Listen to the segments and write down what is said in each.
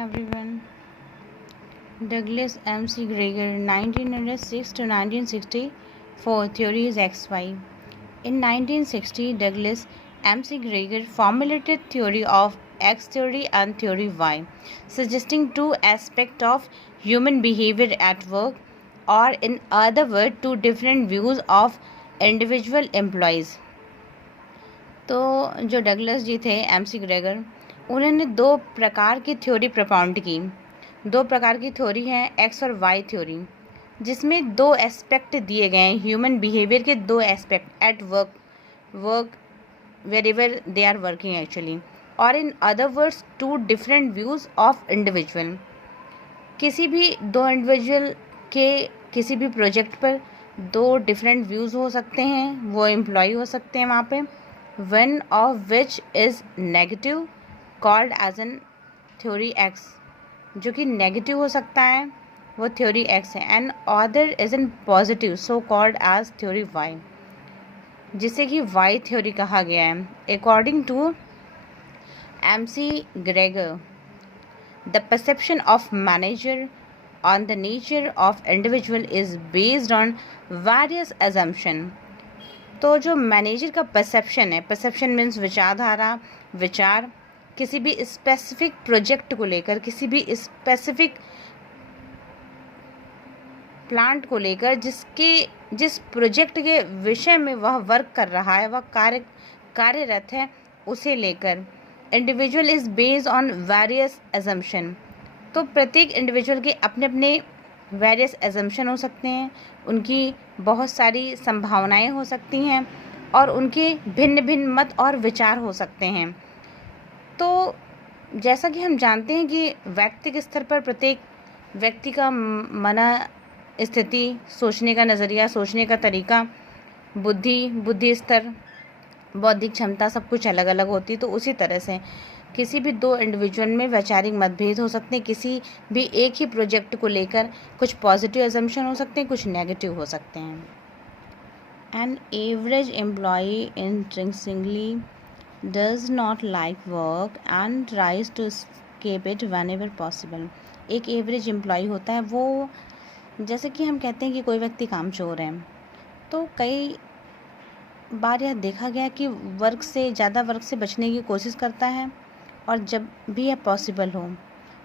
everyone. Douglas M.C. Greger, 1906 to 1964, theory is XY. In 1960, Douglas M.C. Greger formulated theory of X theory and theory Y, suggesting two aspects of human behavior at work, or in other words, two different views of individual employees. तो जो Douglas जी थे MC. Gregor, उन्होंने दो प्रकार की theory प्रपोंड की। दो प्रकार की थ्योरी है एक्स और वाई थ्योरी, जिसमें दो एस्पेक्ट दिए गए हैं ह्यूमन बिहेवियर के, दो aspect at work wherever they are working actually, और in other words two different views of individual. किसी भी दो इंडिविजुअल के किसी भी प्रोजेक्ट पर दो डिफरेंट व्यूज़ हो सकते हैं, वो एम्प्लॉय हो सकते हैं वहाँ पे, one of which is negative called as an theory X, जो कि नेगेटिव हो सकता है, वो थ्योरी X है, and other is in positive so called as theory Y, जिसे कि Y थ्योरी कहा गया है। According to M.C. Greger, the perception of manager on the nature of individual is based on various assumptions। तो जो manager का perception है, perception means विचारधारा, विचार किसी भी स्पेसिफिक प्रोजेक्ट को लेकर, किसी भी स्पेसिफिक प्लांट को लेकर, जिस प्रोजेक्ट के विषय में वह वर्क कर रहा है, वह कार्यरत है, उसे लेकर individual is based on various assumption. तो प्रत्येक इंडिविजुअल के अपने अपने वेरियस एजम्पशन हो सकते हैं, उनकी बहुत सारी संभावनाएं हो सकती हैं, और उनके भिन्न भिन्न मत और विचार हो सकते हैं। तो जैसा कि हम जानते हैं कि व्यक्तिगत स्तर पर प्रत्येक व्यक्ति का मन स्थिति, सोचने का नज़रिया, सोचने का तरीका, बुद्धि स्तर, बौद्धिक क्षमता सब कुछ अलग अलग होती है। तो उसी तरह से किसी भी दो इंडिविजुअल में वैचारिक मतभेद हो सकते हैं, किसी भी एक ही प्रोजेक्ट को लेकर कुछ पॉजिटिव एजम्पशन हो सकते हैं, कुछ नेगेटिव हो सकते हैं। An average employee intrinsically does not like work and tries to escape it whenever possible. एक एवरेज एम्प्लॉई होता है, वो जैसे कि हम कहते हैं कि कोई व्यक्ति कामचोर है, तो कई बार यह देखा गया कि ज़्यादा वर्क से बचने की कोशिश करता है, और जब भी यह पॉसिबल हो,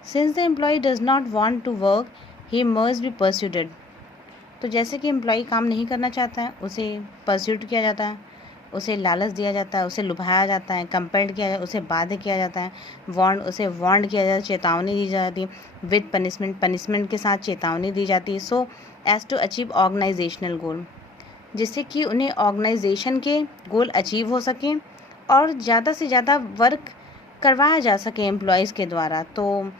since the employ does not want to work he must be persuaded. तो जैसे कि एम्प्लॉय काम नहीं करना चाहता है, उसे परस्यूट किया जाता है, उसे लालच दिया जाता है, उसे लुभाया जाता है, कंपेल्ड किया जाता है, उसे बाध्य किया जाता है, उसे वार्न किया जाता है, चेतावनी दी जाती है, विद पनिशमेंट के साथ चेतावनी दी जाती है, so as to achieve organisational goal, जिससे कि उन्हें ऑर्गेनाइजेशन के गोल अचीव हो सकें और ज़्यादा से ज़्यादा वर्क करवाया जा सके एम्प्लॉयज़ के द्वारा। तो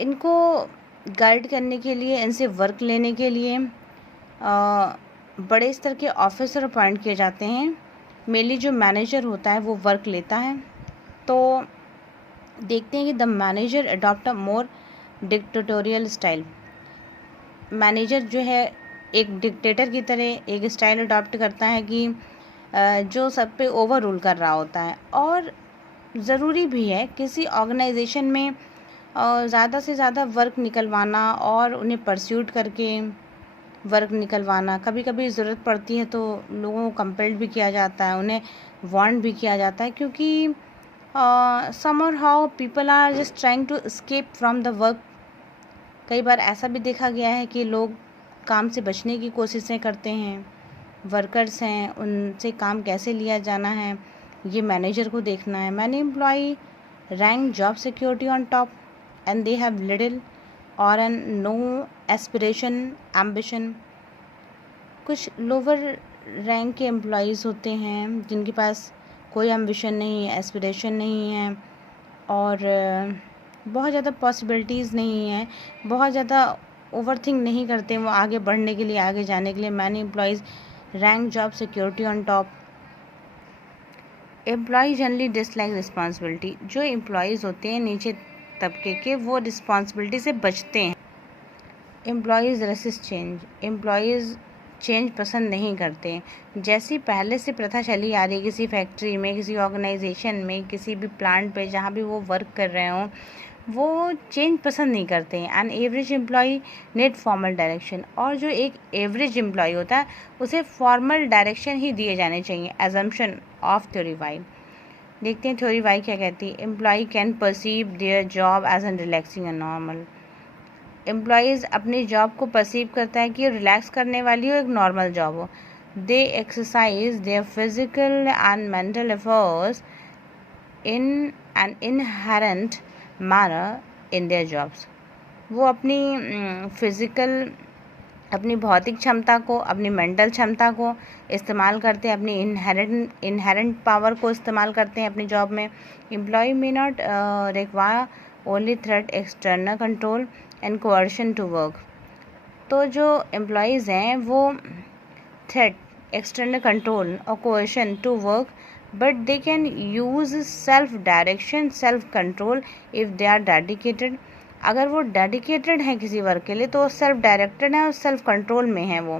इनको गाइड करने के लिए, इनसे वर्क लेने के लिए बड़े स्तर के ऑफिसर अपॉइंट किए जाते हैं। मेनली जो मैनेजर होता है वो वर्क लेता है। तो देखते हैं कि the manager adopt a more dictatorial style. Manager जो है एक डिक्टेटर की तरह एक स्टाइल अडॉप्ट करता है कि जो सब पे ओवर रूल कर रहा होता है। और ज़रूरी भी है किसी ऑर्गेनाइजेशन में ज़्यादा से ज़्यादा वर्क निकलवाना और उन्हें परस्यूट करके वर्क निकलवाना। कभी कभी ज़रूरत पड़ती है तो लोगों को कंपेल्ड भी किया जाता है, उन्हें वार्न भी किया जाता है, क्योंकि सम और how people are just trying to escape from the work. कई बार ऐसा भी देखा गया है कि लोग काम से बचने की कोशिशें करते हैं, वर्कर्स हैं, उनसे काम कैसे लिया जाना है ये मैनेजर को देखना है। Many employee rank job security on top and they have little और एन नो एस्पिरेशन एम्बिशन। कुछ लोअर रैंक के एम्प्लॉयज़ होते हैं जिनके पास कोई एम्बिशन नहीं है, एस्पिरेशन नहीं है, और बहुत ज़्यादा पॉसिबिलिटीज़ नहीं है, बहुत ज़्यादा ओवरथिंक नहीं करते वो आगे बढ़ने के लिए, आगे जाने के लिए। Many employees rank job security on top. Employee generally dislike responsibility. जो एम्प्लॉयज़ होते हैं नीचे तबके के, वो रिस्पॉन्सिबिलिटी से बचते हैं। Employees resist change. Employees change पसंद नहीं करते। जैसी पहले से प्रथा चली आ रही है, किसी फैक्ट्री में, किसी ऑर्गेनाइजेशन में, किसी भी प्लांट पे जहाँ भी वो वर्क कर रहे हों, वो चेंज पसंद नहीं करते हैं। An average employee need formal direction, और जो एक एवरेज एम्प्लॉई होता है उसे फॉर्मल डायरेक्शन ही दिए जाने चाहिए। एजम्पशन ऑफ थ्योरी वाई, देखते हैं थ्योरी वाई क्या कहती है। Employee can perceive their job as an relaxing and normal, employees अपनी जॉब को परसीव करता है कि रिलैक्स करने वाली हो, एक नॉर्मल जॉब हो। They exercise their physical and mental efforts in an inherent manner in their jobs, वो अपनी फिज़िकल, अपनी भौतिक क्षमता को, अपनी मेंटल क्षमता को इस्तेमाल करते हैं, अपनी इनहेरेंट पावर को इस्तेमाल करते हैं अपनी जॉब में। Employee may not require only threat external control and coercion to work, तो जो एम्प्लॉयज़ हैं वो थ्रेट, एक्सटर्नल कंट्रोल और coercion to work, but they can use self direction, self control if they are dedicated. अगर वो dedicated हैं किसी work के लिए तो वो सेल्फ डायरेक्टेड हैं और सेल्फ कंट्रोल में हैं वो।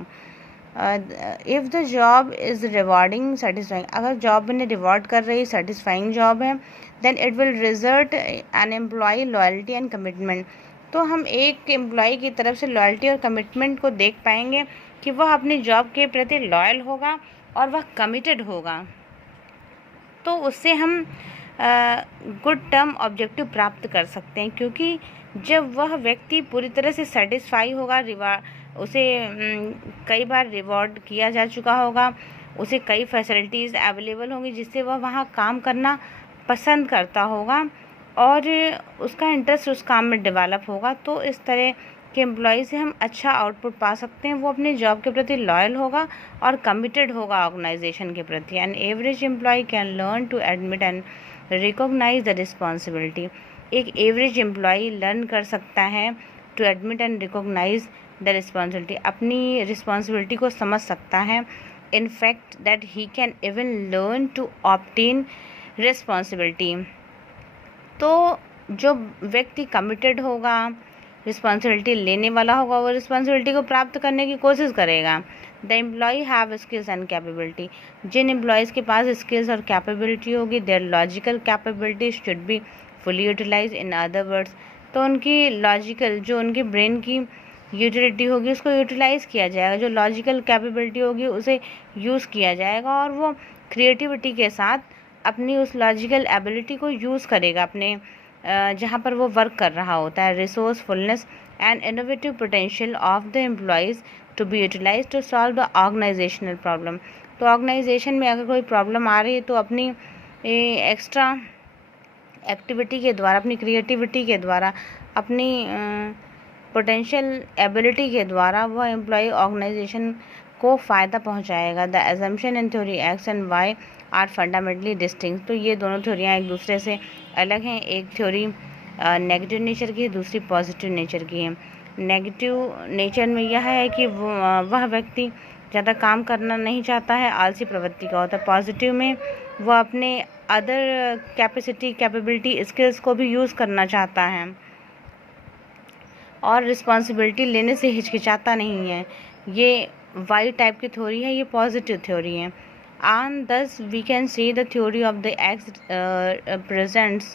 If the job is rewarding satisfying, अगर जॉब इन्हें रिवॉर्ड कर रही, सेटिस्फाइंग जॉब है, then it will result an employee loyalty and commitment, तो हम एक एम्प्लॉय की तरफ से लॉयल्टी और कमिटमेंट को देख पाएंगे कि वह अपनी जॉब के प्रति लॉयल होगा और वह कमिटेड होगा, तो उससे हम गुड टर्म ऑब्जेक्टिव प्राप्त कर सकते हैं। क्योंकि जब वह व्यक्ति पूरी तरह से सेटिस्फाई होगा, उसे कई बार रिवॉर्ड किया जा चुका होगा, उसे कई फैसिलिटीज़ अवेलेबल होंगी जिससे वह वहाँ काम करना पसंद करता होगा और उसका इंटरेस्ट उस काम में डेवलप होगा, तो इस तरह के एम्प्लॉय से हम अच्छा आउटपुट पा सकते हैं। वो अपने जॉब के प्रति लॉयल होगा और कमिटेड होगा ऑर्गेनाइजेशन के प्रति। An average employee can learn to admit and recognise the responsibility, एक एवरेज एम्प्लॉय लर्न कर सकता है to admit and recognise the responsibility, अपनी रिस्पॉन्सिबिलिटी को समझ सकता है। In fact that he can even learn to obtain responsibility, तो जो व्यक्ति कमिटेड होगा, रिस्पॉन्सिबिलिटी लेने वाला होगा, वो रिस्पॉन्सिबिलिटी को प्राप्त करने की कोशिश करेगा। The employee have skills and capability, जिन एम्प्लॉयज़ के पास स्किल्स और कैपेबिलिटी होगी, their logical capability should be fully utilise. In other words, तो उनकी लॉजिकल, जो उनके ब्रेन की यूटिलिटी होगी उसको यूटिलाइज़ किया जाएगा, जो लॉजिकल कैपेबिलिटी होगी उसे यूज़ किया जाएगा और वो क्रिएटिविटी के साथ अपनी उस लॉजिकल एबिलिटी को यूज़ करेगा अपने जहाँ पर वो वर्क कर रहा होता है। Resourcefulness and innovative potential of the employees to be utilise to solve the organisational problem, तो ऑर्गेनाइजेशन में अगर कोई प्रॉब्लम आ रही है तो अपनी एक्स्ट्रा एक्टिविटी के द्वारा, अपनी क्रिएटिविटी के द्वारा, अपनी पोटेंशियल एबिलिटी के द्वारा वह एम्प्लॉय ऑर्गेनाइजेशन को फ़ायदा पहुंचाएगा। The assumption in theory X and Y are fundamentally distinct, तो ये दोनों थ्योरियाँ एक दूसरे से अलग हैं। एक थ्योरी नेगेटिव नेचर की है, दूसरी पॉजिटिव नेचर की है। नेगेटिव नेचर में यह है कि वह व्यक्ति ज़्यादा काम करना नहीं चाहता है, आलसी प्रवृत्ति का होता है। पॉजिटिव में वह अपने अदर कैपेसिटी, कैपेबिलिटी, स्किल्स को भी यूज़ करना चाहता है और रिस्पॉन्सिबिलिटी लेने से हिचकिचाता नहीं है। ये वाई टाइप की थ्योरी है, ये पॉजिटिव थ्योरी है। And thus we can say the theory of the X presents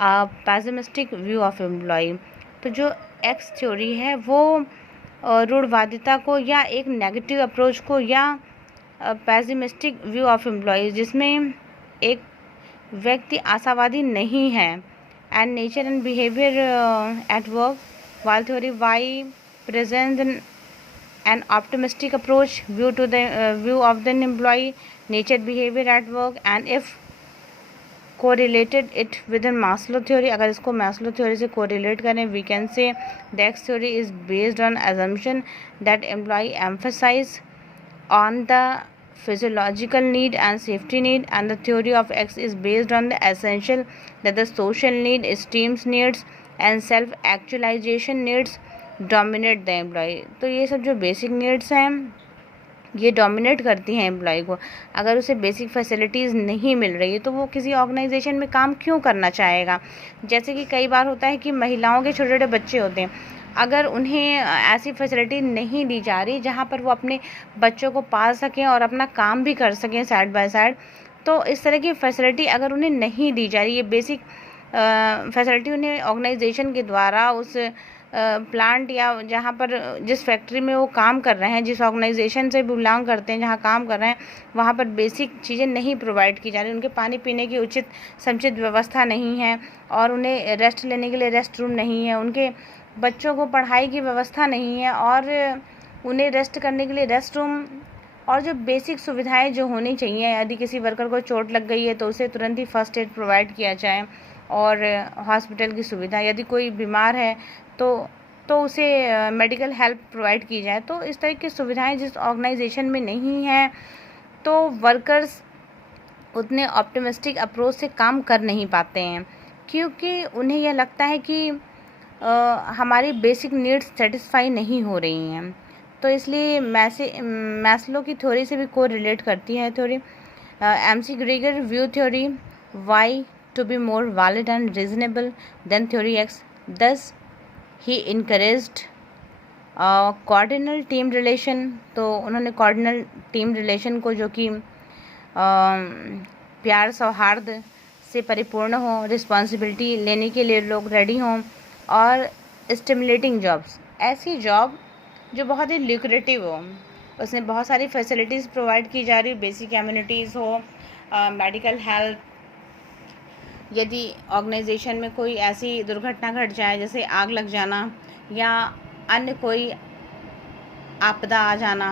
a pessimistic view of employee, तो जो X थ्योरी है वो रूढ़वादिता को या एक नेगेटिव अप्रोच को या पेसिमिस्टिक व्यू ऑफ एम्प्लॉयज़, जिसमें एक व्यक्ति आशावादी नहीं है, and nature and behaviour at work, while theory Y presents an optimistic approach view to the view of the employee nature behavior at work, and if correlated it with the Maslow theory, अगर इसको Maslow theory से correlate करें, we can say the X theory is based on assumption that employee emphasize on the physiological need and safety need, and the theory of X is based on the essential that the social need, esteem needs and self actualization needs dominate the employee, तो ये सब जो basic needs हैं ये dominate करती हैं employ को। अगर उसे बेसिक फैसिलिटीज़ नहीं मिल रही है तो वो किसी ऑर्गेनाइजेशन में काम क्यों करना चाहेगा। जैसे कि कई बार होता है कि महिलाओं के छोटे छोटे बच्चे होते हैं, अगर उन्हें ऐसी फैसिलिटी नहीं दी जा रही जहाँ पर वो अपने बच्चों को पाल सकें और अपना काम भी कर सकें साइड बाय साइड, तो इस तरह की फैसिलिटी अगर उन्हें नहीं दी जा रही, ये बेसिक फैसिलिटी उन्हें ऑर्गेनाइजेशन के द्वारा उस प्लांट या जहाँ पर जिस फैक्ट्री में वो काम कर रहे हैं, जिस ऑर्गेनाइजेशन से बिलोंग करते हैं, जहाँ काम कर रहे हैं, वहाँ पर बेसिक चीज़ें नहीं प्रोवाइड की जा रही। उनके पानी पीने की उचित समुचित व्यवस्था नहीं है और उन्हें रेस्ट लेने के लिए रेस्ट रूम नहीं है। उनके बच्चों को पढ़ाई की व्यवस्था नहीं है और उन्हें रेस्ट करने के लिए रेस्ट रूम और जो बेसिक सुविधाएं जो होनी चाहिए, यदि किसी वर्कर को चोट लग गई है तो उसे तुरंत ही फर्स्ट एड प्रोवाइड किया जाए और हॉस्पिटल की सुविधा, यदि कोई बीमार है तो उसे मेडिकल हेल्प प्रोवाइड की जाए। तो इस तरह की सुविधाएं जिस ऑर्गेनाइजेशन में नहीं है तो वर्कर्स उतने ऑप्टिमिस्टिक अप्रोच से काम कर नहीं पाते हैं, क्योंकि उन्हें यह लगता है कि हमारी बेसिक नीड्स सेटिस्फाई नहीं हो रही हैं। तो इसलिए मैस्लो की थ्योरी से भी को रिलेट करती है theory, MC Gregor view theory Y to be more valid and reasonable than theory X। Thus he encouraged cordial team relation. तो उन्होंने कोऑर्डिनल टीम रिलेशन को, जो कि प्यार सौहार्द से परिपूर्ण हो, रिस्पॉन्सिबिलिटी लेने के लिए लोग रेडी हों और स्टिमुलेटिंग जॉब्स, ऐसी जॉब जो बहुत ही ल्यूक्रेटिव हो, उसमें बहुत सारी फैसिलिटीज़ प्रोवाइड की जा रही, बेसिक एम्यूनिटीज़ हो, मेडिकल हेल्प। यदि ऑर्गेनाइजेशन में कोई ऐसी दुर्घटना घट जाए जैसे आग लग जाना या अन्य कोई आपदा आ जाना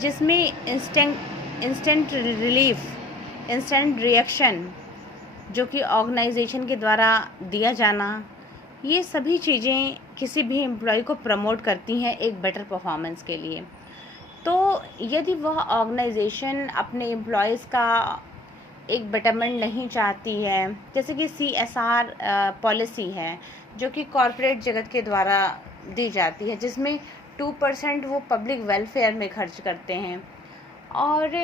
जिसमें इंस्टेंट रिलीफ, इंस्टेंट रिएक्शन जो कि ऑर्गेनाइजेशन के द्वारा दिया जाना, ये सभी चीज़ें किसी भी एम्प्लॉय को प्रमोट करती हैं एक बेटर परफॉर्मेंस के लिए। तो यदि वह ऑर्गेनाइजेशन अपने एम्प्लॉयज़ का एक बेटरमेंट नहीं चाहती है, जैसे कि CSR पॉलिसी है जो कि कॉरपोरेट जगत के द्वारा दी जाती है, जिसमें 2% वो पब्लिक वेलफेयर में खर्च करते हैं, और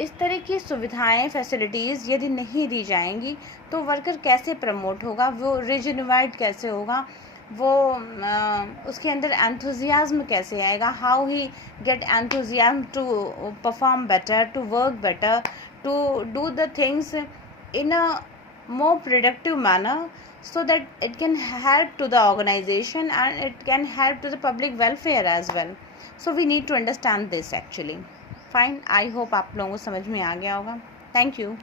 इस तरह की सुविधाएं फैसिलिटीज़ यदि नहीं दी जाएंगी तो वर्कर कैसे प्रमोट होगा, वो रिजुनवाइड कैसे होगा, वो उसके अंदर एंथुजियाज्म कैसे आएगा, how he get enthusiasm to perform better, to work better, to do the things in a more productive manner so that it can help to the organization and it can help to the public welfare as well. So we need to understand this actually. Fine, I hope आप लोगों को समझ में आ गया होगा. Thank you.